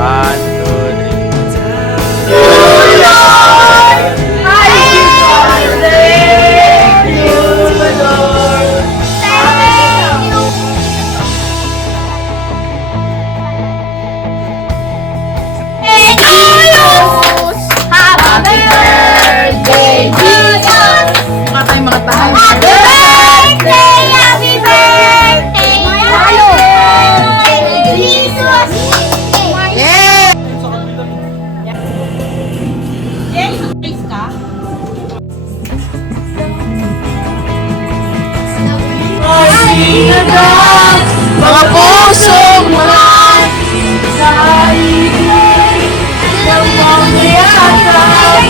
1, 2, 3. Mga pusong mahal sa ibig ng pangyayakan,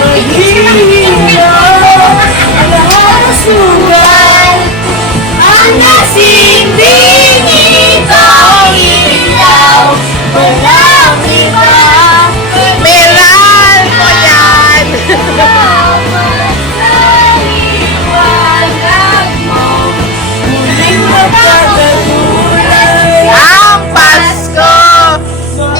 mahirap ang lahat ng sugal. Ang nasinding ikaw ilaw, walang iba. Meral ko yan! Ang Pasko!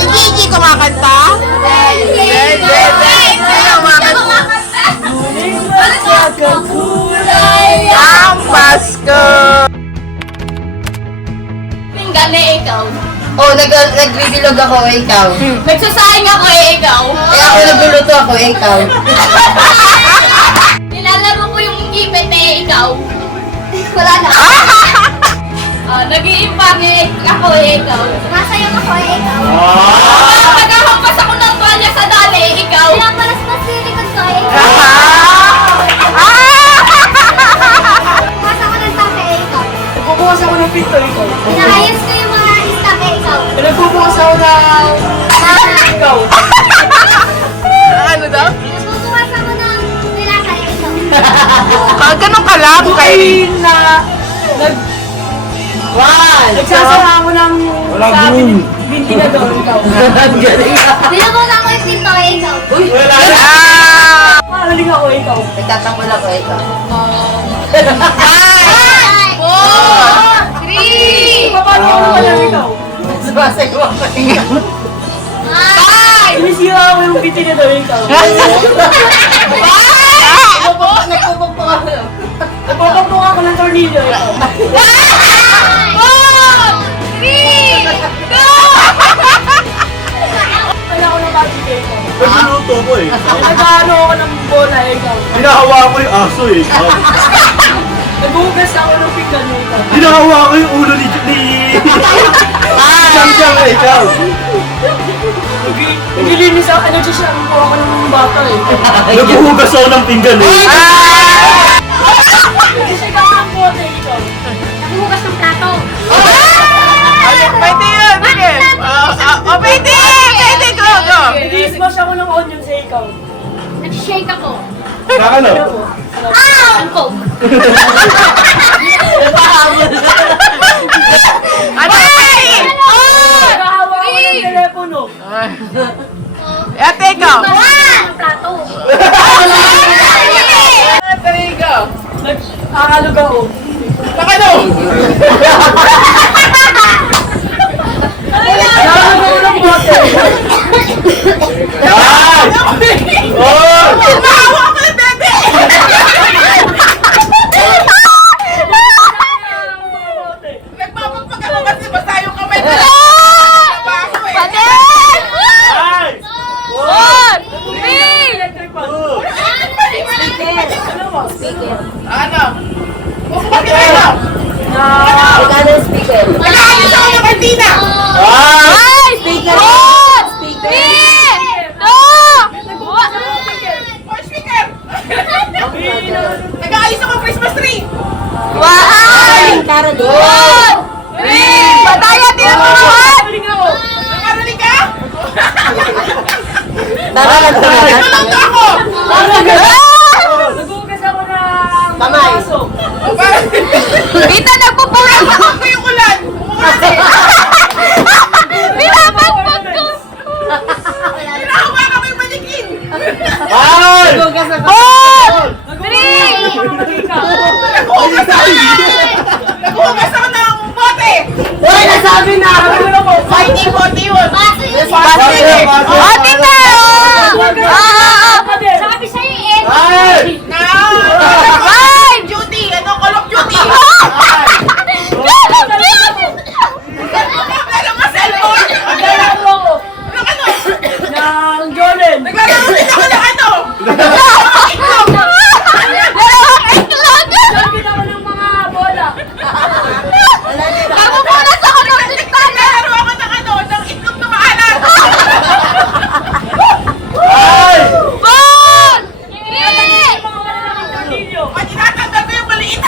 Hindi kumakanta? Hindi kumakanta. Ang Pasko! Pinggane ikaw. Oh, nagbibilog ako, ikaw. Nagsasayang ako ikaw. Ako nagluluto ako, ikaw. Nilalaro ko yung ipit ikaw. Wala na. Nag-iimpake ako ikaw. Masayang ako ikaw. Naghahampas ako ng tuwalya sa dali ikaw. Pinapalaspas yung likod ko ikaw. Bukas ako ng tape ikaw. Nagbubukas ako ng pinto, ikaw. Inaayos ko yung mga istake ikaw. Nagbubukas ako ng... ikaw. Ano daw? Nagbubukas ako ng nilakay ikaw. Ganun ka lang, kay... Nagsasara ako ng... Walang boom. Binti na doon, ikaw. Galing ka. Nilabon ako yung pinto ikaw. Uy! Wala na! Mahaling ako, ikaw. Nagtatanggol ako, ikaw. 5, 4, 3, Paano ako wala, ikaw? Sumasayaw ako, ikaw. 5, Sinisira ako yung binti na doon, ikaw. Nagpupukpuk ako. Nagpupukpuk ako ng tornilyo, ikaw. 4, 3, 2. Wala ako ng magic, ikaw. Nagluluto ko eh. Nag-ano ako ng bola, ikaw. Hinahawa ko yung aso eh. Naghuhugas ako ng pinggan mo, ikaw. Hinahawa ko yung ulo ni... Siyang eh, ikaw. Naglilinis ako, nagsashampoo ako ng bata eh. Naghuhugas ako ng pinggan eh. Nagsashampoo ako ng bote, ikaw. Naghugas ng plato. Pwede yun, sige. Pwede! Pwede, go, go! Nag-i-smash ako ng onion sa ikaw. Nag-shake ako. Nakano? Ang coke. Ano? Naghahawa ako ng telepono. Ate, ikaw. Ng plato. Ate, ikaw. Nag-ahalog ako. Nakano? Naghahalog ako ng bote. Oh! Nahawa ako ng bebe! Nagpapagpag ako kasi basta yung kamay ko. Patin! Ay! 4, 3, 2. Ano? Bakit kayo? Magkano yung speaker? Nag-aayos ako ng kantina! Ay! 5, 4, 3, 2. Speaker! Nag-aayos ako ng Christmas tree! Wow! 1, 3, Uy, nasabi na! Fighting 41! Pasig! Oh, tita! Sabi sa'yo eh. Ay! Five! Duty! Ano? Call of Duty! Ano ka cellphone? Naglalaro ako. Ng Jordan. Naglalaro din ako ng ano? Itlog. Sabi naman ng mga bola. Napupunas ako ng tiktan. Naglalaro ako ng ano? Ng itlog na maalat. Ay! Bon! Pag tinatanggal ko yung maliit.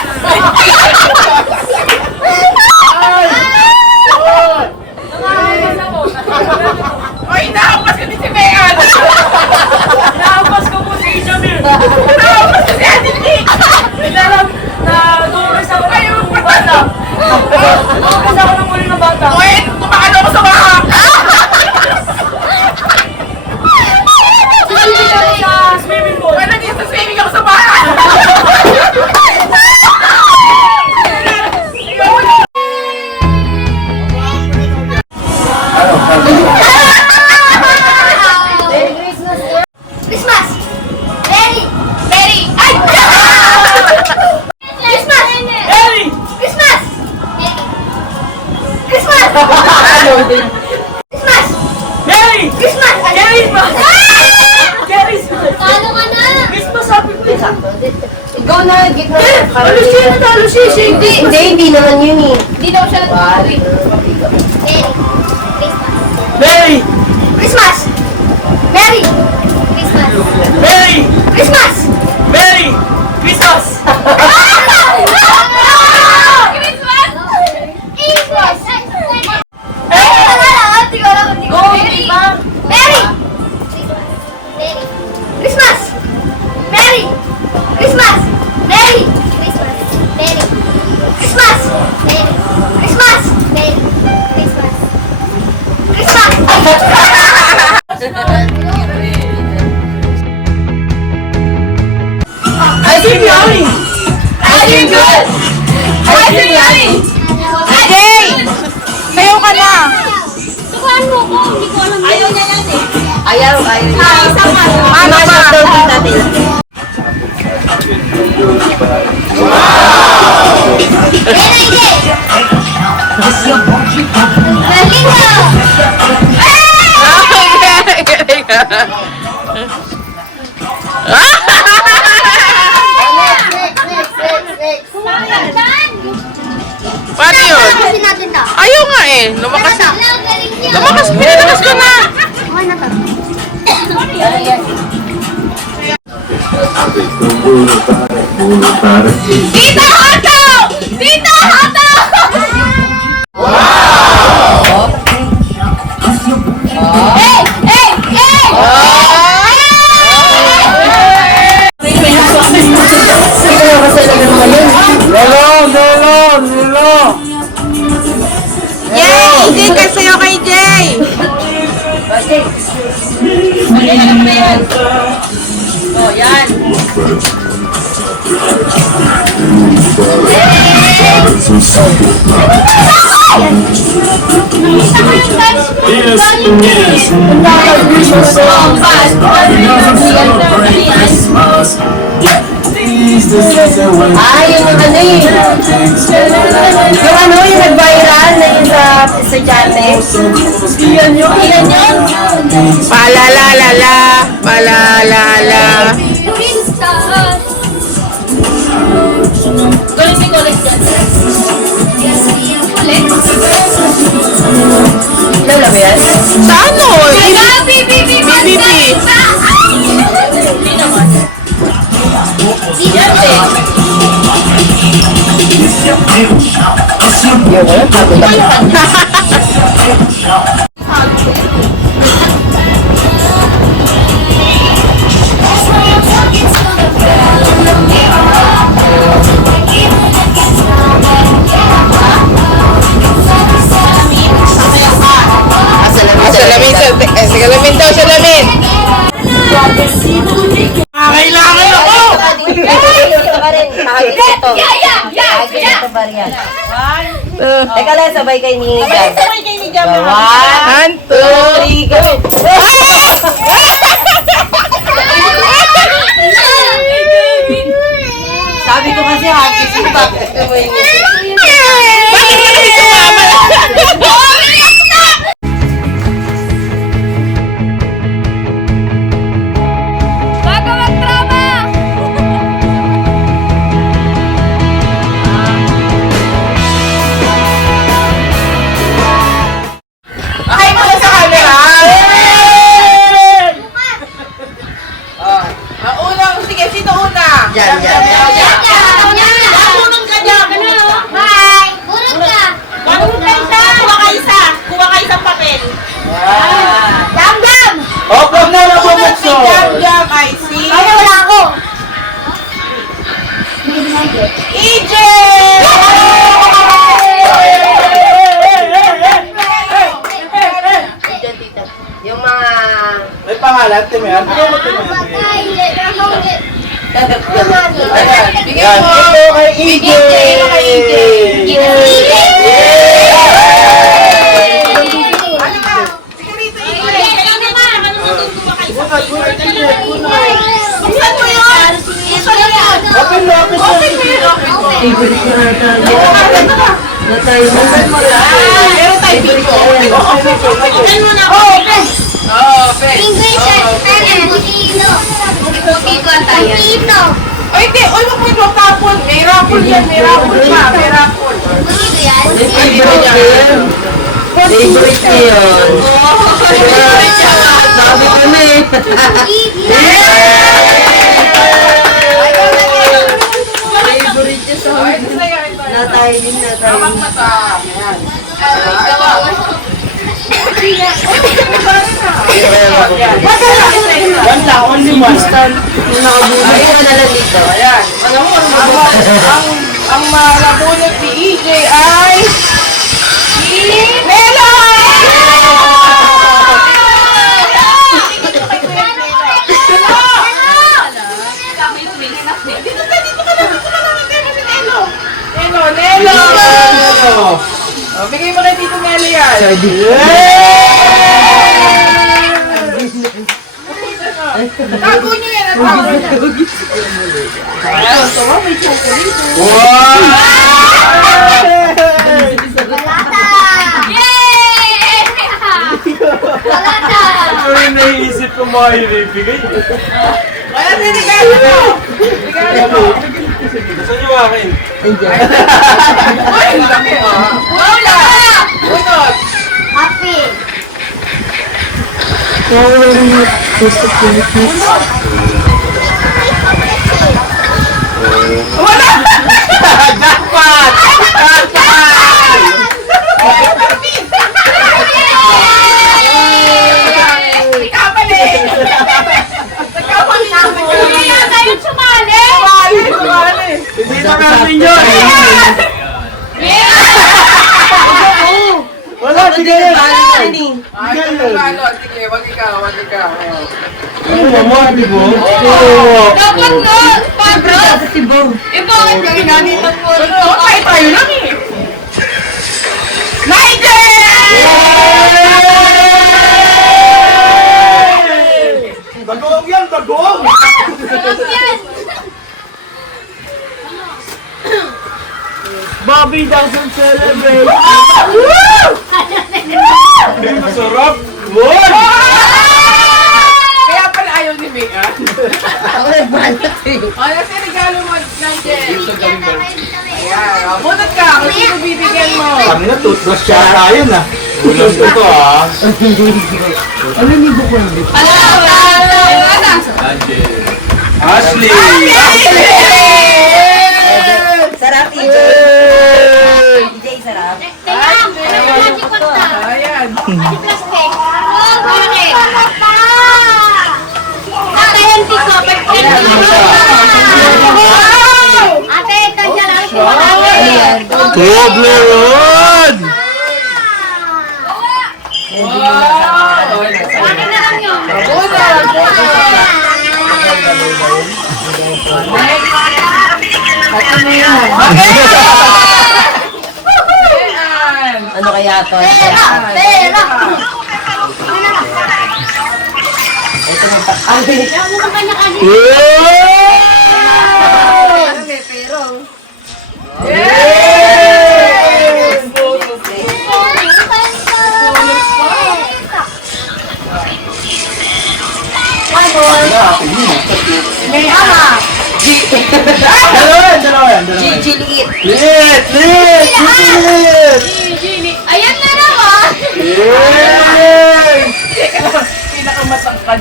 Oy, nahampas ko ni si Megan. Nahampas ko po si Isabel. Nahampas ko si Aditi. Naglalang na tumakas ako ng bata. Tumakas ako ng muli ng bata. Oy, tumakalo ako sa baha. Swimming ako sa swimming pool. Ay, nandito sa swimming ako sa baha. Christmas! Merry! Merry! Ay! Christmas! Hey! Christmas! Christmas! Christmas! Mary! Christmas! Jerry ba? Jerry! Talo ka na! Christmas happy birthday! Ikaw na, gitna. Ano siya natalo siya? Hindi naman yun eh. Hindi daw siya Merry! Mary! Christmas! Merry! Christmas! Mary! Christmas! Mary! Christmas! Christmas! Merry! Merry! Christmas! Merry! Christmas! Merry! Christmas! Christmas! Christmas! I think yummy! I think good! I think yummy! Jay! Sayo ka na! Tukuhan mo ko, hindi ko alam. Ayaw niya yan eh. Ayaw. Isa pa. Ano ba? Natin. Paano yun? Tapusin natin to. Ayaw nga eh. Lumakas. Lumakas, Pinalakas ka na. Okay na to. Tita Hato! Tita Hato! Hey! Hey! Hey! Lolo! Jay! Hindi ka sayo kay Jay! Oh, yan. Yung ano eh. Yung ano, yung nag-viral na yun sa estudyante. Iyan yun. Palalalala. Palalala. Galing si Colin dyan. Colin? Lola ba yan? Sa ano? BBB! Hindi naman. Yan eh. Salamin daw, salamin. Kailangan ako! Ito pa rin. Kahit ito. Yeah! Kahit ito ba rin yan? Teka lang, sabay kay ni Jam. Sabay kayo ni Jam. 1, 2, 3, go! Sabi ko kasi happy si bakit ka mo yun? Bakit ka kasi sumama? Bago mag-drama! Ay, muna sa camera. Ang unang, sige, sino una? Jam. Unang ka, Jam. Bye! Burot ka! Kuha kayo isa. Kuha kayo isang papel. Dam-dam! Opo na Unang si nabubukso. Jam ay si Ay, wala ako! EJ! Yung mga... May pangalan, Timean. Bigyan mo Timean. Bigyan Yan, mo. ito kay EJ. Ito kay EJ. Ano ka? Sige rito, EJ. Bunot, bunot, EJ. Bunot. Buksan mo yun! Buksan mo yun! Open mo, open mo. Open mo yun, open mo. Natay mo. Meron tayo video. Open mo na. Open! Open! English at Putino. Putito ang tayo. Putito. Ay, hindi. Uy, wag mo yung tapon. May rapol yan. May rapol pa. May rapol. Putito yan. Favorite niya yun. Sabi ko na eh. Favorite niya sa akin. Natay din, natay Tawag din. na sa... Ayan. Ayan. One lang, only one. Ay, wala na dito. Ayan. Ang marabunot ni EJ ay... Si... Nelo! Nelo! Oh, bigay mo kay Tito Nelo yan. Tago niyo yan. Tago niyo. Ayan, so, may chocolate. Balata! Yay! Balata! Ano yung naisip ko mga ibibigay? Ayan, regalo mo. Regalo mo. Gusto niyo akin? Ay, laki ah. Wala! Bunot. Happy! Wala! Jackpot! Ikaw pala eh. Ikaw pala. Hindi na tayo sumali! Sumali. Hindi na namin yun! Wala, sige yun! Ay, regalo. Sige, wag ikaw, wag ikaw. Ano mo, di ba? Dapat no! Pabros! Si Bo. Eh, bakit ka ginamitan mo? Ano? Tayo lang eh. Nigel! Bagoong yan, bagoong! Bobby doesn't celebrate! Hindi masarap! What? Kaya pala ayaw ni Mega. Ako nagbalat eh. Ano si regalo mo, Nigel? Ayan, bunot ka. Kung sino bibigyan mo. Kami na, toothbrush siya tayo na. Ulam ko to ah. Ano ni Bo ko hindi? Ashley! Sarap, EJ. EJ, sarap. Ayan. Ate, ito dyan lang. Toblerone! Bakit na lang yun? kaya to. Pera! Pera! Ito na pa. Ay, Ano ka kanya kasi? May ama. Dalawa yan. Gigi liit. Lit! Ayan na naman! Yay! Pinakamatangkad.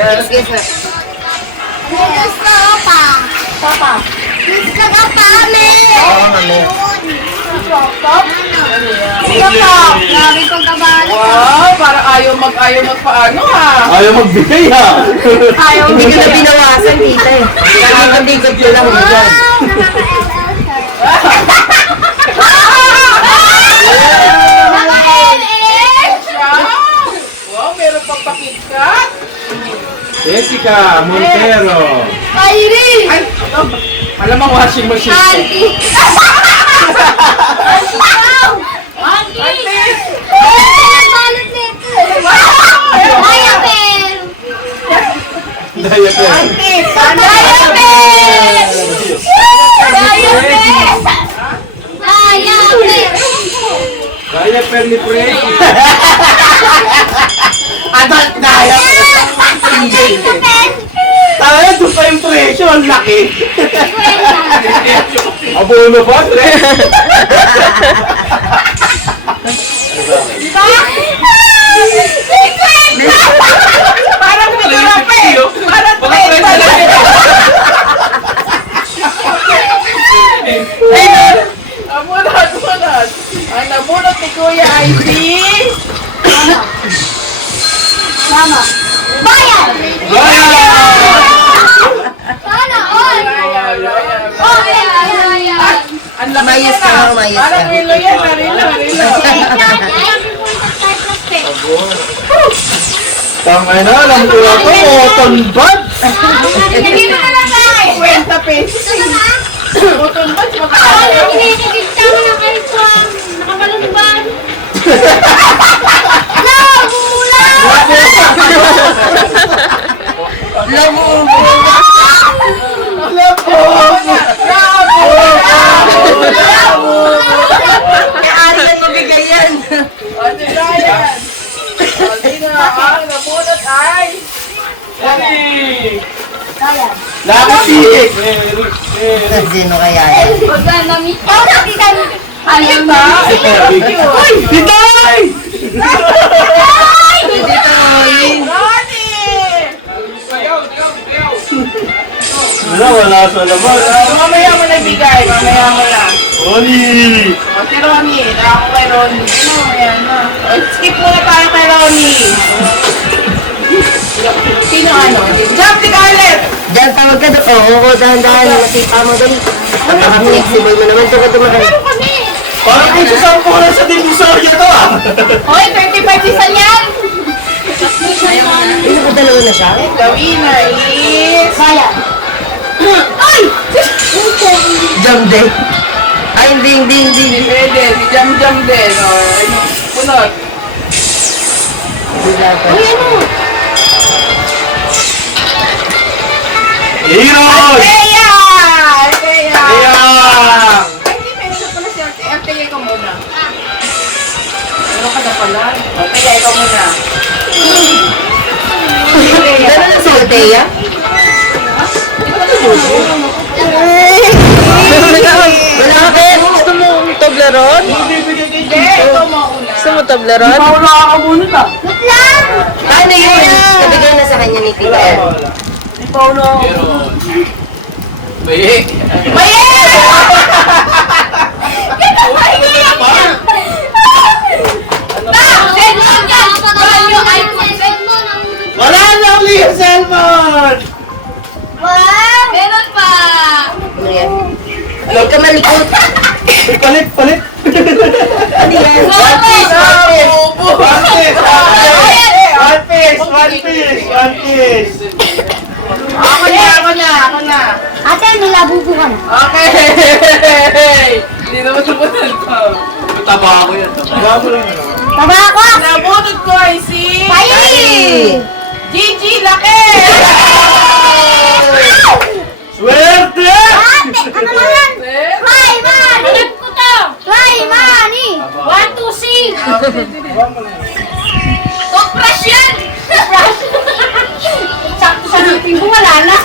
Yes, sir. Gusto pa. Papa. Gusto ka pa, Mami. Oo, mami. Grabe kong kabalo. Wow, parang ayaw magpaano ha. Ayaw magbigay ha! Ayaw Hindi ko na binawasan, tita eh. Nakakabigod ko lang dyan. Naka-LS! Wow, meron pang pakitkat. Jessica Montero. Kyrie! Ay, malamang washing machine. Auntie! Auntie! Balot nito. Maya Pel! Diaper. Auntie, Maya Pel! Maya Pel! Maya Pel! Diaper ni Frey. adult diaper. Tayo, doon pa yung presyo. Ang laki. Abono pa, Frey. Parang therapy. Parang therapy. Amunat. Ang nabunot ni Kuya ID. Mama! Bayan! Sana all! Oh, ayan! Ang laki Mayas yan, ka, ah. mayas Parang ka. rilo yan, rilo. Tangay na, alam ko na to. Cotton bud. Hindi mo na lang tayo! 20 pesos. Ito na ba? Button ba? Ano, kinikita mo na kayo sa nakabalunban? Ari yan mabigay yan. Ano na yan? Ano na, ang nabunot ay. Lucky Pig. Sino kaya yan? Huwag na nami. Oh, nakita mo. Ano ba? Uy! Hitay! Dito, Oy. Ronnie! Wala sa labas. Mamaya mo na bigay, mamaya mo na. Oli! O si Ronnie, ako kay Ronnie. Ano, ayan na. O, skip muna tayo kay Ronnie. Sino ano? Jump the Scarlett! Diyan, tawag ka doon. Oo, dahan-dahan. Masipa mo doon. Napaka-flexible mo naman. Doon ka dumaan. Meron kami. Parang kung sasama ko na sa dinosaurio to ah! Hoy, 35 pisan yan. Hindi ko dalawa na siya. The winner is... Bayan. Ay! Jump day. Ay, hindi. Si Pwede, si Jam Jam din. O, ano, punot. Hindi dapat. Uy, ano? Heroes! Teya! Teya! Kaya! Ay, hindi, meron pala si Ate. Ate, ikaw muna. Meron ka na pala. Ate, ikaw muna. Gano'n na si Althea? Wala ka kaya? Gusto mo Toblerone? Hindi, ikaw mauna. Gusto mo Toblerone? Wala ka muna ta. Wait lang. Ano yun? Nabigay na sa kanya ni Tita El. Bayik! Wala na uli yung cellphone! Meron pa! Ano yan? Huwag ka malikot. Palit! Ano yan? One piece! One piece! Ako na. Ate, nilabubo ka na. Okay! Hindi naman sumunod to. Taba ako yan. Taba mo lang yun. Tabako! Nabunod ko ay si... Payi! Gigi Laki! Swerte! Ate, ano lang yan? Try money! Alam ko to! Try money! 1, 2, 6! Toothbrush yan! Sakto sa ngipin ko, wala na.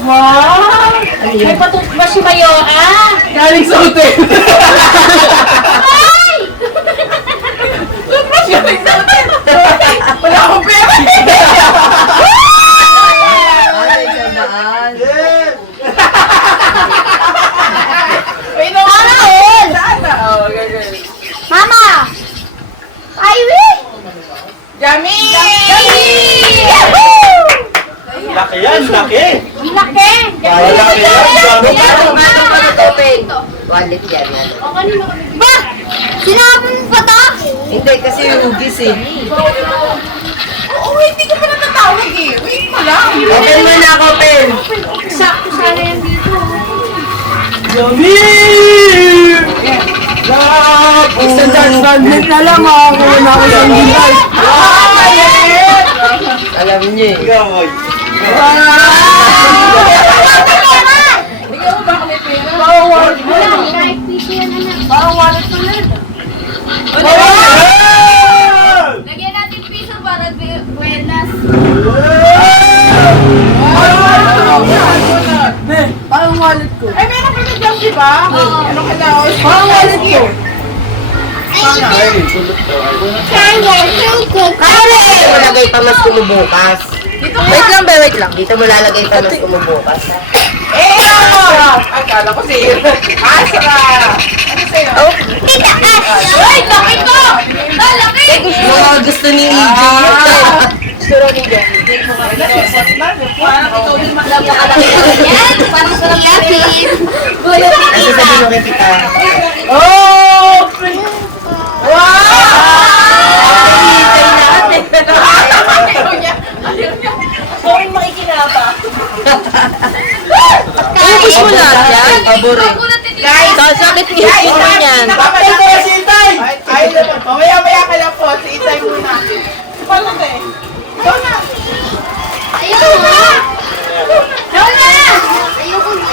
Wow! May patutbrush si Mayo, ah! Galing sa hotel. Ay! Toothbrush yan! Wala akong pera! Ay, gandaan. Yes! May naman ako! Saan na? Oh, okay. Mama! Ivy! Yummy! Yahoo! Laki yan, laki. Laki! Laki yan. Wallet yan. Ba? Sinabon mo pa to? Hindi, kasi hugis eh. Oo, hindi ko pa natatawag eh. Wait mo lang. Open mo na ako, Pen. Sakto sana yan dito. Yummy! Isang fragment na lang, makakuha na ako sa Gilay. Alam niyo eh. Ikaw, boy. Bigyan mo ba ako may pera? Wala, kahit piso yan anak. Parang wallet mo lang. Lagyan natin piso para buenas. Parang wallet ko. Ay, meron ka na dyan, di ba? Meron ka na. Parang wallet ko. Dito mo lagay pa mas kumubukas. Wait lang ba, wait lang. Dito mo lalagay pa mas kumubukas. Akala ko sa'yo. Asra! Ano sa'yo? Tita, ay, laki ko! Ah, laki! Gusto ni EJ Parang ikaw din Napakalaki yan. Parang sarang yakin. Nasa sabi mo kay kita. Oh! Ayaw niya. Ayaw niya. Sorry, makikinaba. Ubus mo lahat yan. Pabore. Guys, Sasakit isip mo yan. Patay ko si Itay! Ay, naman. Mamaya-maya ka lang po. Si Itay muna. Paano ba eh? Ikaw na. Ayoko na! Ayoko na!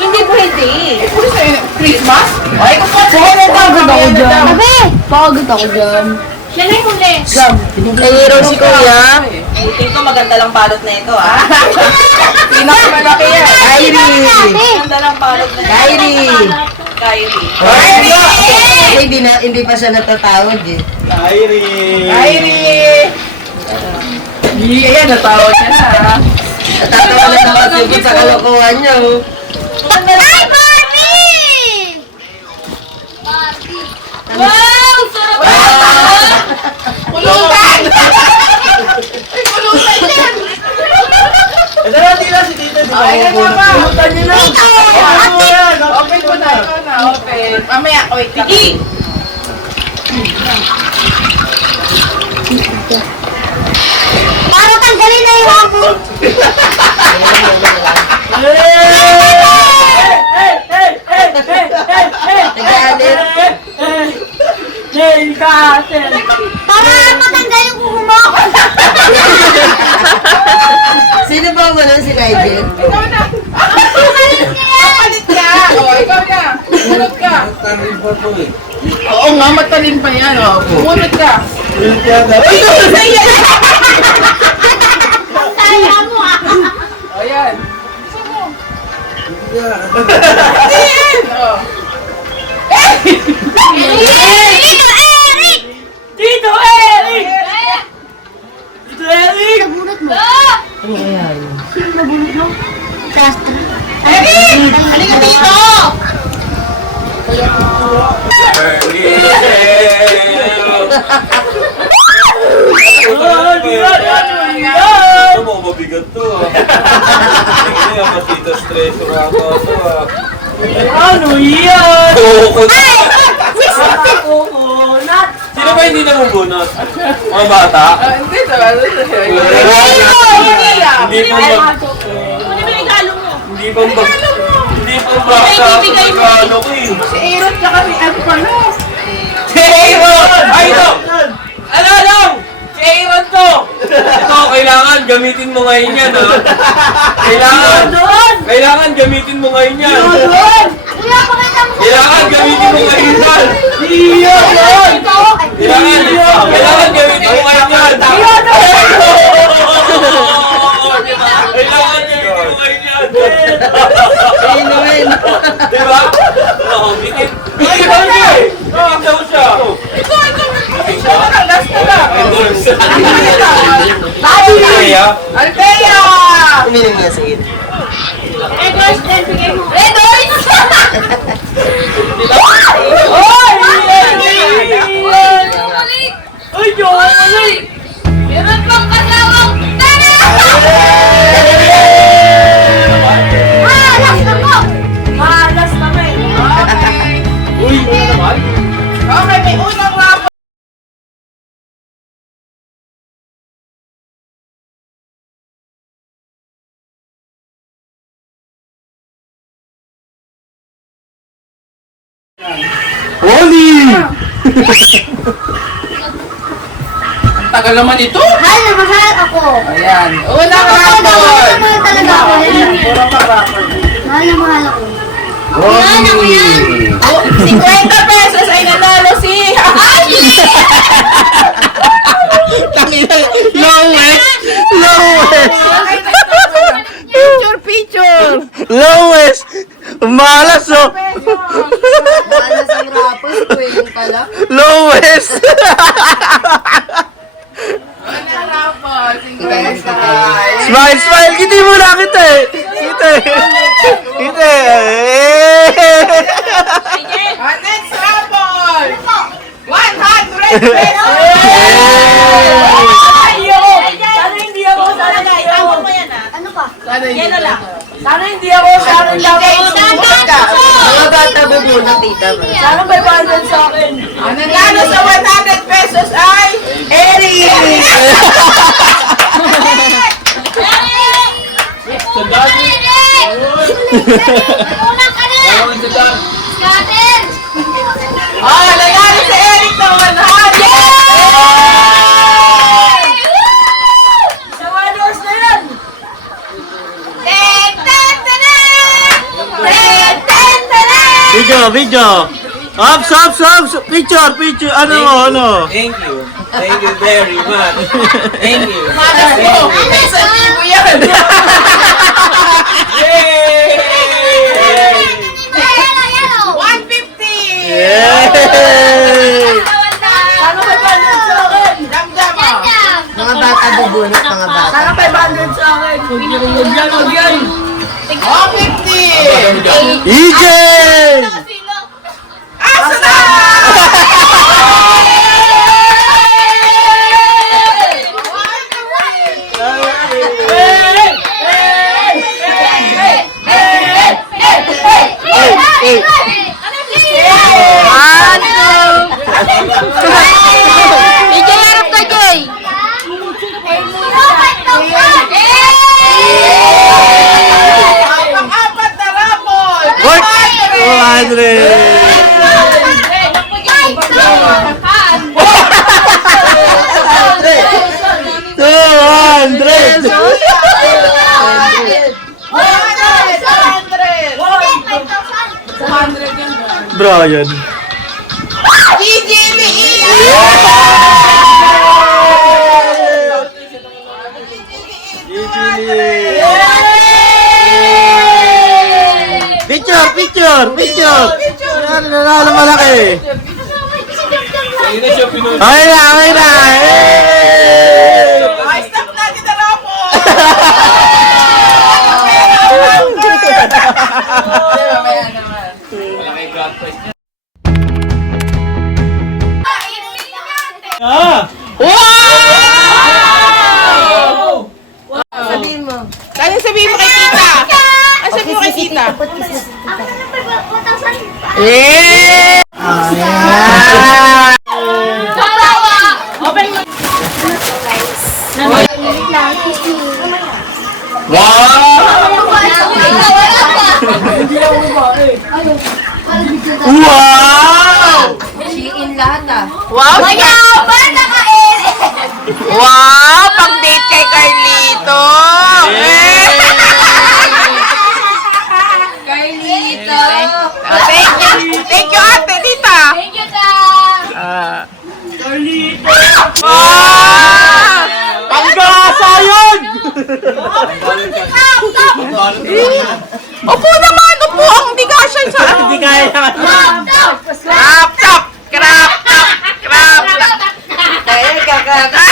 Hindi pwede. Puro sa'yo, Christmas? Ay, kung pa Pagod ako dyan. Sabi! Pagod ako dyan. Siya na yung huli. Nahihiraw si Kuya. Buti ko maganda lang balot na ito, ah. Pinakamalaki yan. Kyrie. Maganda lang balot na ito. Kyrie. Kyrie. Hindi pa siya natatawag eh. Kyrie! Kyrie! Ayan, natawag siya na. Natatawa na ako kasi sa kalokohan niya oh. Ay, Barbie! Barbie. Wow! Sarap! Pulutan! Ay, pulutan yan! Ito na, tira si Tita. Ay, ka na ba? Pulutan niyo na. Ito! Ano mo yan? Open ko na. Ikaw na, open. Mamaya, wait lang. Para tanggalin na yung ako. Nagalit. Para matanggal yung kukumo. Sino ba mo nun si Nigel? Ikaw na. Palit niya! Palit ka. O, ikaw na. Pumunod ka. Oo nga, matalim pa yan. O, pumunod ka. Uy, sa'yo! Saya mo ah. O, yan. Yan. O. Eric! Eric! Tito Eric! Tito Eric! Nabunot mo. Ano kaya yun? Sastra. Eric! Halika dito! Ano mo, mabigat to ah. Hindi ah, masita stress ako to ah. Ano yan? Coconut! Sino ba hindi namubunot? Mga bata? Hindi, sabi. Ay, Hindi pang Kunin mo yung regalo mo. Hindi pang Hindi pang basa ako sa regalo ko eh. Si Aaron tsaka si Alpano. Si Aaron! Ay, ito! Ano lang? Si Aaron to! Ito, kailangan gamitin mo ngayon yan, ha? Kailangan gamitin mo ngayon yan. Kuya, pakita mo. Kailangan gamitin mo ngayon yan. Kailangan gamitin mo ngayon yan. Kailangan gamitin mo ngayon yan. Diba? Oo, bitin. Bitin daw siya eh. Bitin daw siya. Kaya? Althea! Uminom nga sa ito. Red Horse, then bigay mo. Red Horse! Meron pang kasawang tara! Last na mo! Malas naman. Uy, ano naman? Okay, may unang rapo. Holy! Tagal naman ito. Mahal na mahal ako. Ayan. Unang Mahal rapo. na talaga ako. Mahal na mahal ako. Mahal ako yan. 50 pesos ay nanalo si Ashley! Tangina, lowest! Lowest! Picture! Lowest! Malas oh! Malas ang rapo. Si Kuya pala. Lowest! Unang rapo. 50 pesos. Smile, smile! Kiti mo na kita eh! Kita eh! Kita eh! Next rapo. 100 pesos. Sana hindi ako. Sana hindi ako. Ano pa? Yan na lang. Sana hindi ako. Sana hindi ako. Mga bata bubunot, tita mo. Sana may bayad sa akin. Ang nanalo sa 100 pesos ay Eric! Unang ka na! Scatter! Nanalo sa Eric na 100! Sa Wanos na yan. Ten, ten, tenen! Ten, ten, tenen! Video, video! Ups, ups, ups! Picture, picture! Ano? Thank you. Thank you very much. Thank you. Malas mo! Sa libo yan! Yay! Yellow! 150! Yay! Sana may bayad sa akin. Damdam mo! Mga bata bubunot, mga bata. Sana may bayad sa akin. Huwag yan. 150! EJ! Asa na! Pang-apat na rapol! What? 200! 100! Brian. Picture! Yan, nanalo malaki. Hindi na siya pinunod. Okay na! Ay, stop natin na rapol! Malaki God prize niya. Kaya sabihin mo kay tita! Ay, sabihin mo kay tita! Ako na pa 1,000. Eh! Kawawa! Open mo. Wait lang, kiss me. Wow! Hindi lang babae. Wow! Shiin lahat ah. Wow, si Mayaman na kain! Wow, pang-date kay Carlito. Carlito. Thank you, ate, tita. Thank you, Tang! Wow! Pangkasa yun! Upo naman, upo. Ang hindi kasya sa... Hindi kaya naman. Crap, top, crap, top, crap, top. Kaya kakaka.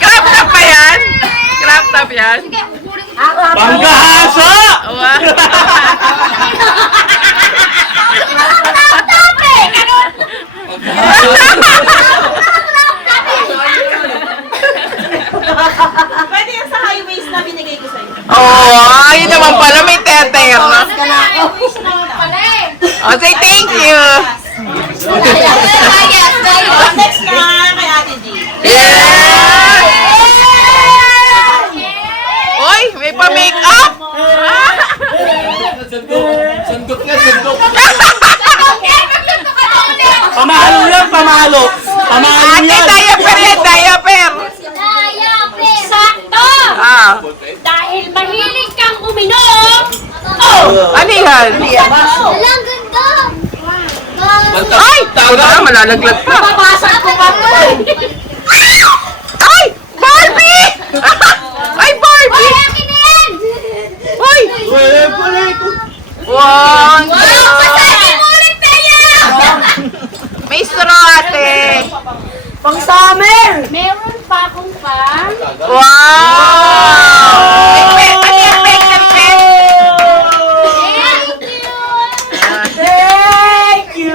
Crap top ba yan? Crap top yan? Pangkasa! Wow. Pwede yan sa high waist na binigay ko sa'yo. Oh, ayun naman pala, may teter. Oh, say thank you. Next na kay Ate D. Yeah! Uy, may pa-makeup. Sandok yan, sandok. Pamalo yan, pamalo. Pamalo Ate, yan. diaper yan, diaper. Sakto! Ah, Dahil mahilig kang uminom! ano yan? Walang ganda! Ay, wala na, malalaglag pa. Mababasag ko pa to! Ay, Barbie! Ay, Barbie! Ay, akin na yan! Uy! One, Wow! Pasagin mo ulit tayo! may straw, ate. Pang summer! Meron pa akong pang. Wow! May pen, ano yan, pen, yan, pen? Thank you! Thank you,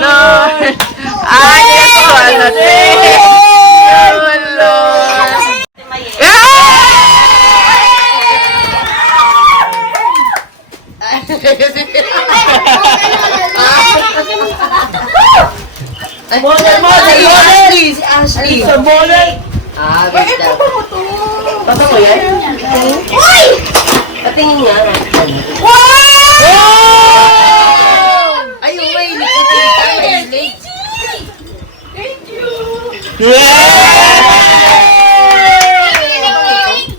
Lord. Ay, ito, ano, thank you, Lord. Model, model, Ashley, si Ashley. Sa model! Ah, basta. Baba mo yan? Uy! Patingin nga. Ay, may late.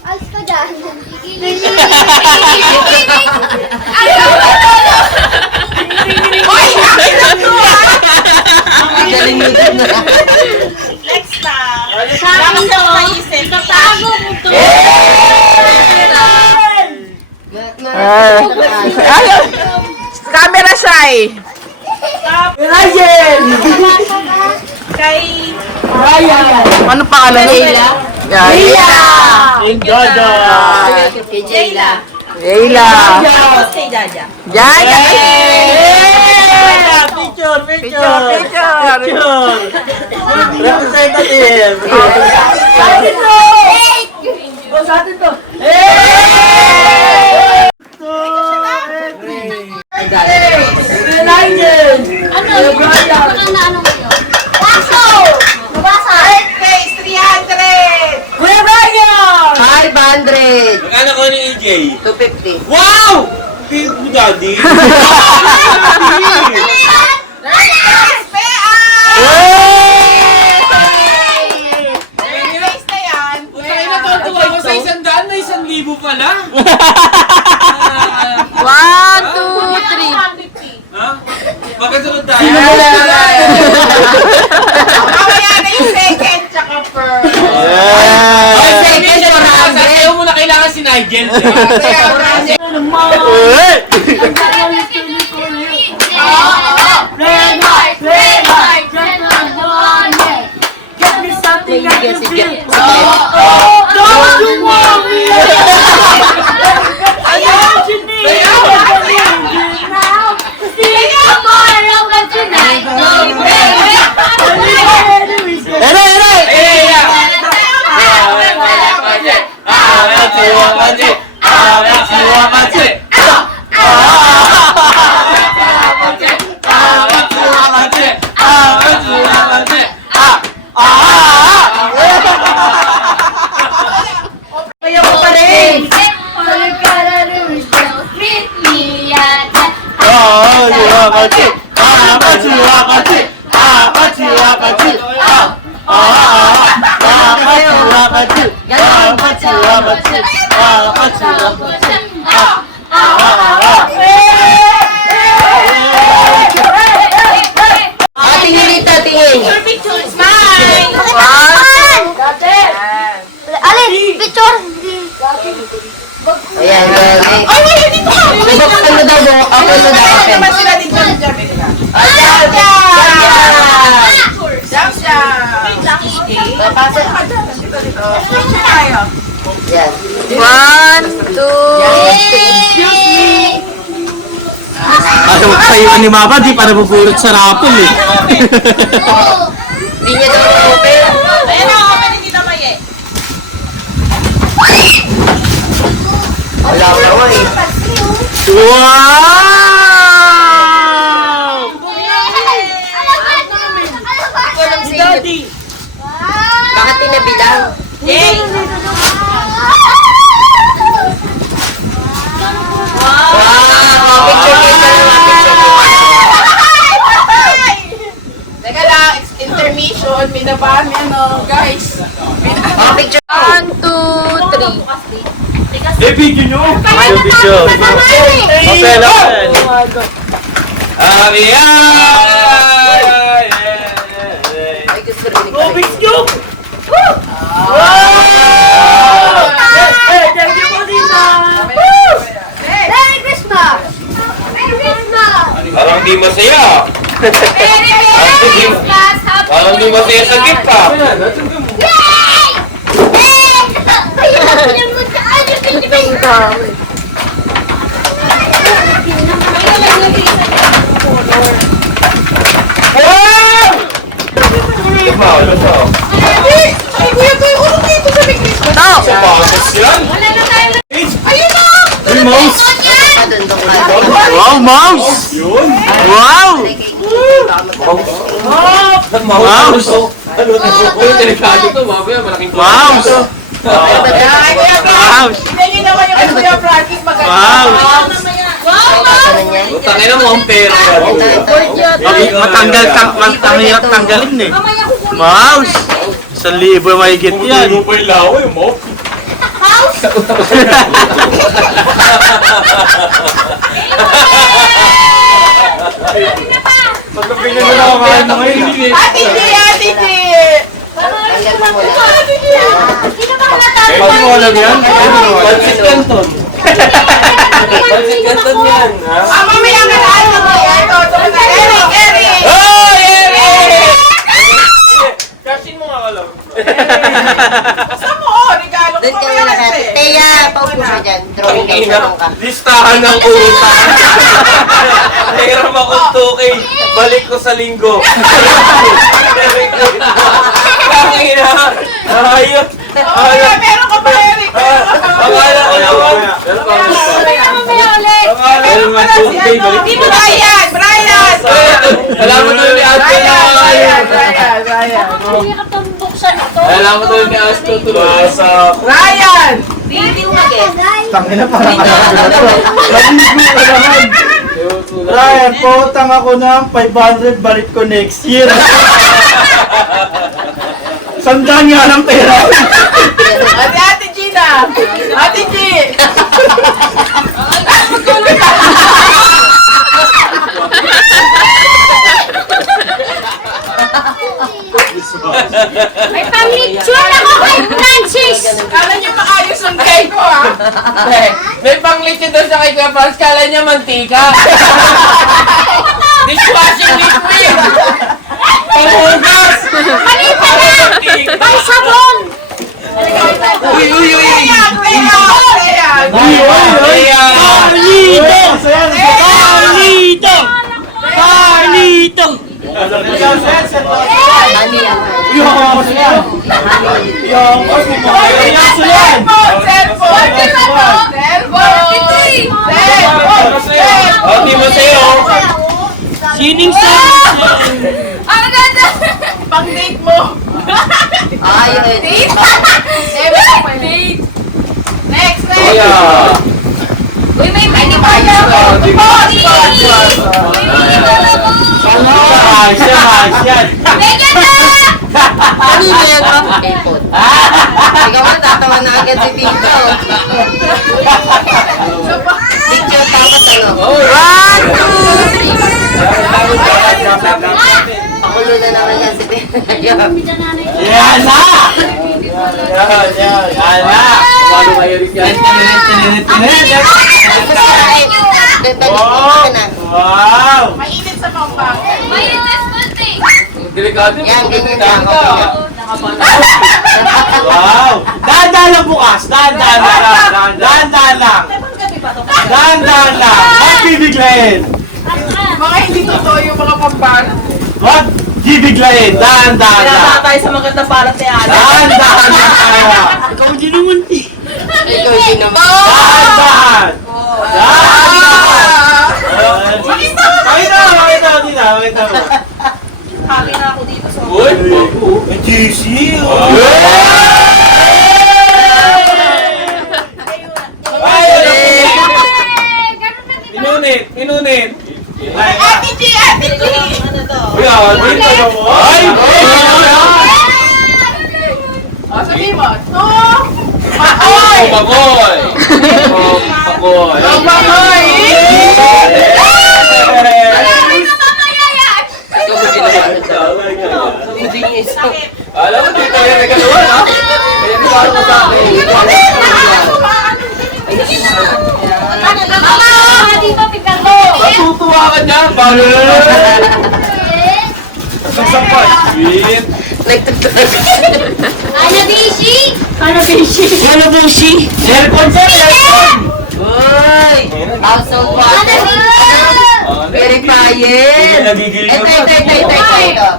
Alis ka dyan. Galing mo din na. Next na! Sabi Bakit ko, ako naisip? tatago mo to. Camera shy. Ryan! Kay Ryan! Ano pangalan? Leila. Leila. Jojo! Kay Jayla. Leila. Tapos kay Jaja. Jaja. Picture, Picture, picture. Representative! O, sa atin to! Ryan! Ano? Baka na ano kayo? Baso! Mabasa! Face 300! Kuya Ryan! 500. Magkano ko ni EJ? 250. Wow! Big mo, daddy. Yes! Face na yan! Puta kayo natutuwa ko sa 100, may 1,000 pala. 1, 2, 3. Ha? Magkasunod tayo. Mamaya na yung second tsaka first. Ay, second, sasayaw mo na kailangan si Nigel. Red heart! Red heart! Red heart! Get me something I can feel. Don't you want me? Ayaw, Janine! Now, see tomorrow but tonight. 같이 다 같이 와 같이 다 같이 와 같이 다 같이 와 같이 다 같이 와 같이 다 같이 와 같이 Tingin dito, tingin. Alin, picture. Ayan, galing. Bubuksan mo daw, ako na daw. naman sila dito. Yan. 1, 2, Ano magpaiwan ni Mama, di para bubulot sa rapol eh. Hindi niya daw open. Wala ko naman eh. Wow! Bakit pinabilang? Wow! Picture kita lang, picture Teka lang, intermission, minabahan mo yan, oh, guys. kita. Picture. 1, 2, 3. Eh, video nyo! Video! Okay, lang! Ay, gusto rin ni Rubik's Cube! Merry Christmas! Merry Christmas! Parang di masaya. Merry Christmas! Happy Parang di masaya sa gift pa. Yay! Yay! Ayun mo sa ano, Diba? Ano to? Ay, kuya, kuya, ulo dito sa may Christmas. Sa patos yan? Wala na tayo. Ayun na! Hey, mouse! Doon ka. Wow, mouse! Wow! Mouse! Ano? Uy, delikado to. Mamaya malaking Mouse! Ay, kuya, kuya. Mouse! Tignan niyo naman yung kay Kuya Frankie, maganda. Mouse! Tangina mo ang pera. Matanggal ka, mahirap tanggalin eh. Mouse! 1,000 mahigit yan. Hindi mo pa ilaw mo. Pagkabigyan mo na kakain mo ngayon. Ate G, Ate G! Sino ba halata? Pwede mo alam yan? Pansit Canton. Pansit Canton yan. Ha? Ah, mamaya ka na, ano mo yan? Eric, Eric! Oh, Eric! Kashin mo nga alam. Saan mo? Oh, regalo ko Doon ka mamaya na kasi. natin. Teya, paupo siya dyan. Drawing lang siya ka. Listahan ng utang. Hiram ako 2K. Balik ko sa linggo. Kangina. Ayot. Mamaya, meron ka ba, Eric? Akala ko naman. Mamaya ulit. Meron ka na si ano? Brian! Brian! Alam mo tuloy ni Astro na Brian! Brian! Hindi ka itong buksan ito. Alam mo tuloy ni Astro tuloy. Brian! Tangina parang Maligo ka naman. Ryan, pautang ako ng 500, balik ko next year. Sandaan nga ng pera. Ate Gina! Ate G! May pamitsyon ako kay Francis. Kala niyo maayos ang cake ko, ah! May panglitid doon sa kay Kapals. Kala niya mantika. Dishwashing liquid. Panghugas. Mali pala. May sabon. Uy, uy, uy. Teya! Teya! Teya! Carlito! Carlito! Cellphone! Cellphone! Oh, di mo sa'yo. Sining Ang ganda. Pang-date mo! Ayun. Date! Next! Next! Kaya. Uy, may pwede pa Ayos lang. ba? Uy, Asyan. Megan na! Kanina yan ang ipot. Ikaw nga, tatawa na agad si Tito. Picture tapos ano? One, Pakulo na naman yan si Tito. Yan na! Yan na! Paano kayo rin yan? Wow! Mainit sa pampang. May investment eh. Delikado. Yan, ganyan lang. Wow! Dahan-dahan lang bukas! Dahan-dahan lang! Dahan-dahan lang! Dahan-dahan lang! Huwag bibiglayin! Mga hindi totoo yung mga pampang. Huwag bibiglayin! Dahan-dahan lang! tayo sa magandang balat ni Ana. Dahan-dahan lang tayo! Ikaw din naman. Dahan-dahan! Dahan-dahan! Pakita mo! Happy na ako dito sa Uy! May GC! Inunit! Inunit! Ate G! Ate G! Uy, dito na mo! Ay! Sabihin mo, no! Makoy! Makoy! Makoy! Makoy! Alam mo, dito yan nagagawa, ha? Kaya nagagawa mo sa akin. Matutuwa ka dyan! Paano Sasakpan! Sweet! Aircon sir! Aircon! Uy! Household water. Very quiet. Nagigil ka Ito, ba? ito.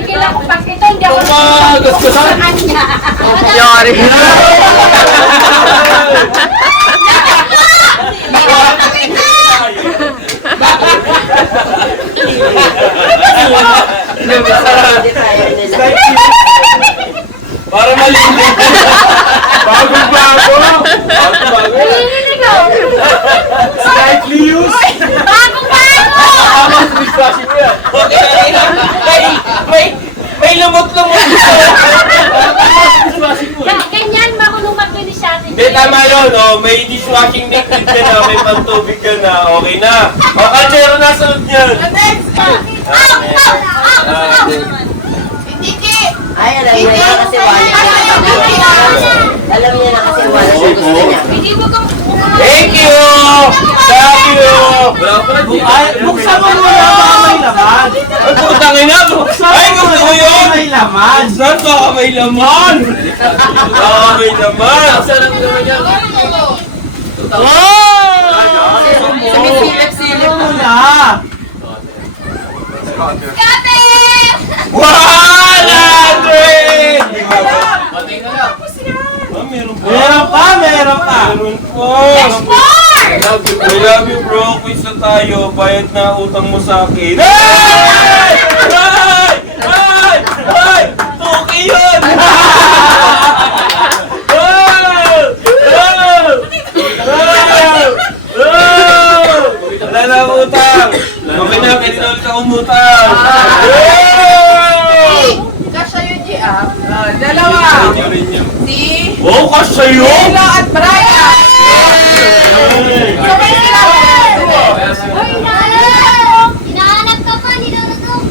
Kila ko pag ito, hindi ako Gusto kanya. yari. Para malinis. Bagong-bago. Bagong-bago. Slightly used. Tama sa dishwashing mo yan. May lumot-lumot dito. Tama sa dishwashing mo. Ganyan, makulong maglinis siya. Hindi, tama yun. Oh, may dishwashing liquid ka na, may pantubig ka na. Okay na. O, kaltsero na sunod niyan. Ay, alam niya na kasi wala. Alam niya na kasi wala siya gusto niya. Hindi mo kang Thank you! Thank you! Ay, buksan mo muna baka may laman! Ay, putang ina! Ay, gusto ko yun! May laman! Saan baka may laman? Baka may laman! Saan ang laman yan? Silip-silip mo. Muna! Kate! 100! Meron pa. Meron pa! Meron pa. I love you bro. Quiz na tayo. Bayad na utang mo sa akin. Hey! Hey! Hey! Hey! Tuki yun! Wala na ang utang. Okay na, pwede na ulit ako umutang. Kasha yun, G, ah. Dalawa. Si Oh, kasya yun! Ella at Brian. Sabay sila. Hinahanap ka pa, nilalagong.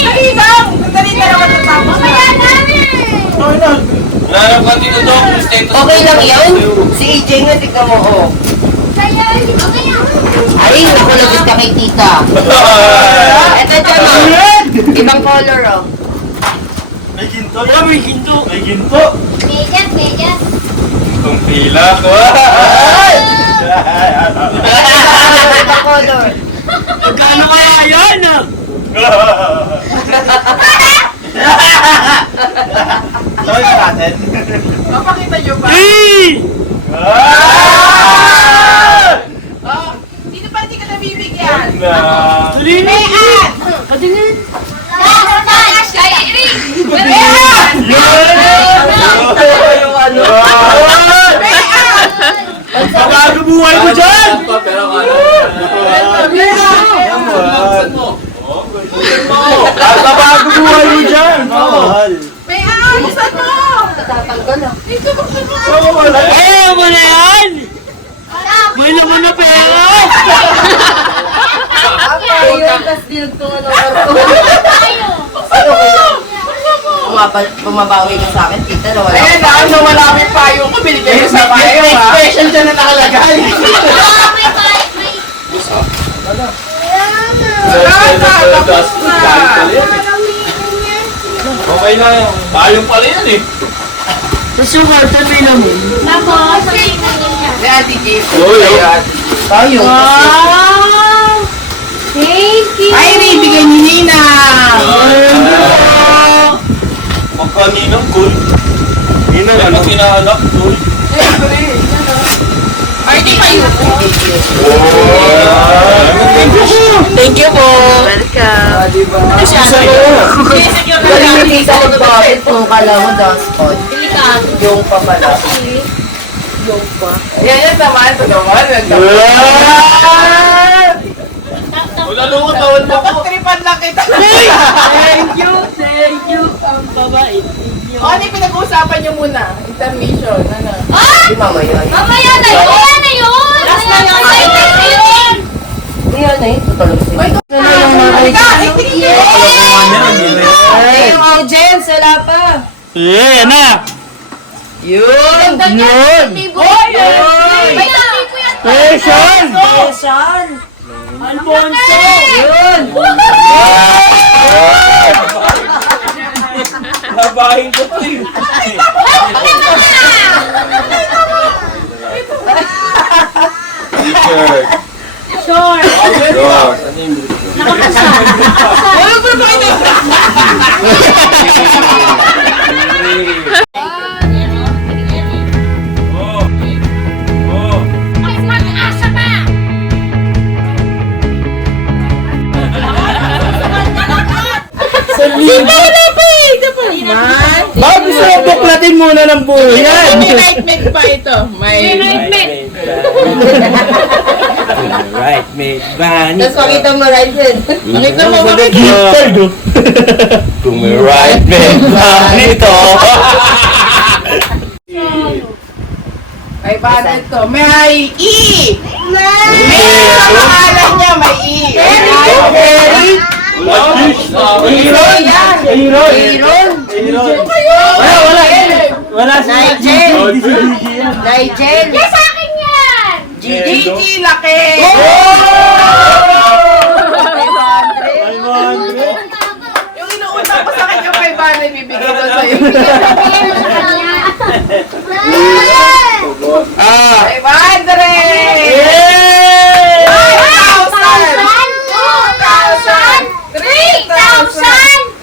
Dali lang. Dali na naman natapos na. Mamaya namin! Nanap ka dito doon. Status Okay lang yun. Si EJ nga, tignan mo, oh. Kaya, okay na. Ay, nakulabit ka kay tita. Ito dyan, oh. Ibang color, oh. May ginto yan! May ginto! May ginto! Megas, Megas. Itong pila ko. Ibang color. Magkano kaya yan? Sorry natin. Mapakita nyo ba? Oh, sino pa hindi ka nabibigyan? Mayan! Yun! Bago buhay mo dyan! Bago buhay mo dyan! Mahal! May aalisan mo! Ayaw mo na yan! May naman na pera! Bumabawi ka sa akin, tita, na wala. Ayan na, ano, malami pa yung binigay sa bayo, ha? Special dyan na nakalagay! Okay na yun. Tayong pala yan eh. Tapos yung karton may naman. Tapos, sabihin na niya. May ati gift. Tayo! Wow! Thank you! Ay, bigay ni Nina! Magkaninang cool. Ninang ano kinaanak cool. Ay, di pa yun. Thank you po. Welcome. Ano siya? Hindi sa nagbabit kung kala mo dashboard. Delikado. Yung pa pala. Yan naman, ito naman. Wala nung tawad mo. Napagtripan lang kita. Thank you. Ang babae. O, ano yung pinag-uusapan niyo muna? Intermission, ano? Ah! Di mama yun. Mamaya na yun! Mamaya na yun! Last na yun! Ay, yun! Hindi yan eh. Tutulog sila. Wait, Ay, yung audience, wala pa. Yeah, na. Yun! Person! Saan? Alfonso! Yun! Nabahin ko to eh. T-shirt. Short! Short. Oh. Oh. Mas mag-asa pa! Bakit gusto mo buklatin muna ng buhay yan? may nightmate pa ito. May Nightmate! Right, mate, Bunny. Tapos pakita mo right din. Nakita mo ba? Kung may right, mate, Bunny to. May banat to. May E! May pangalan niya, may E. Eric! Aaron! Wala si Nigel! Gigi. Nigel! Yes, sa akin yan! Gigi, laki! Yung inuutang ko sa kanya, 500, bibigay ko sa'yo.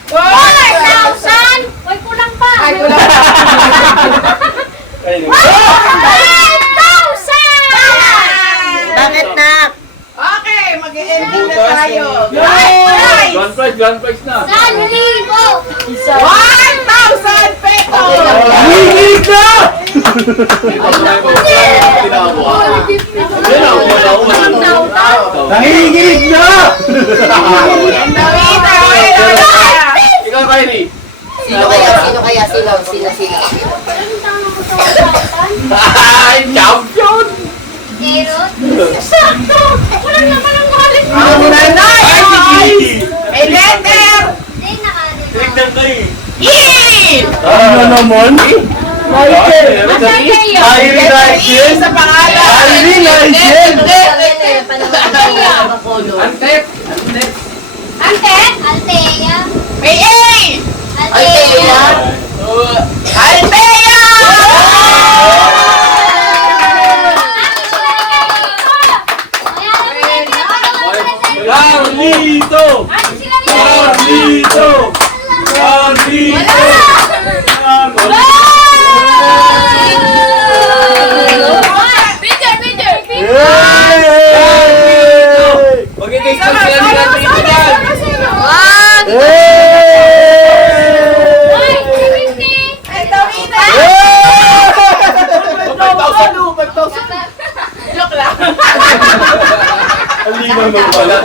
4,000! Uy, kulang pa! Ay, kulang pa. 5,000! Bakit na? Okay, mag-ending na tayo. Grand prize na. 1,000! 1,000 pesos! Hingig na! Nanginginig na! Ikaw, Kylie. Sino kaya? Sino? Ay, champion! Erot? Sakto! Kulang naman ang wallet mo! Ang nanay! Ay, si Gigi! May letter! Ay, nakalit. Tignan ko eh. E! Ano naman? Asan kayo? Kylie Nigel! Sa pangalan! Kylie Nigel! Antep! Antet? Altea? May A! Altea? Althea! Carlito! Carlito! Carlito! Picture! Yeah! Ang linaw mo pala.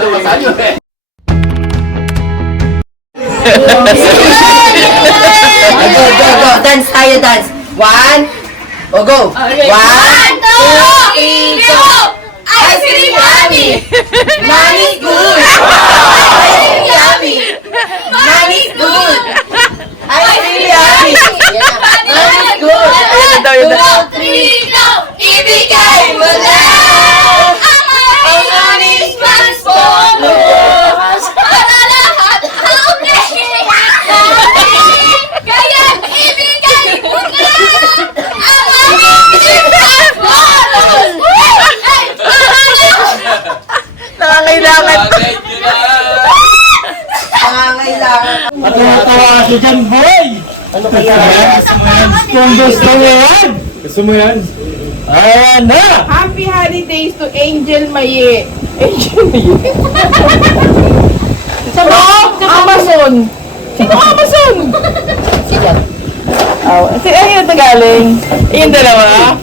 Go, go, go. Dance tayo, dance. One. O, go. One, two, three, go. Ice cream yummy. Mommy's good. Ice cream yummy. Mommy's good. Ice cream yummy. Mommy's good. Ayun na daw, yun na. 2, 3, go! Ibigay mo na ang aming transformers para lahat ang okay. Kaya ibigay mo na ang aming transformers para lahat. Nangangailangan. Thank you na. Pangangailangan. At tumatawa ako dyan, boy! Ano kaya? Kung gusto mo yan! Gusto mo yan? Ayan na! Happy holidays to Angel Maye. Angel Maye? Sa Amazon. Sino Amazon? Sino? Ayun na galing. Yung dalawa.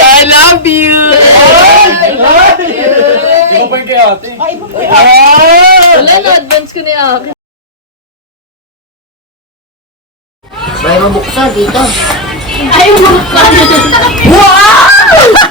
I love you. Ikaw pa yung kay ate. Wala na, advance ko niya. May mabuksan dito. Ay, mga Wow!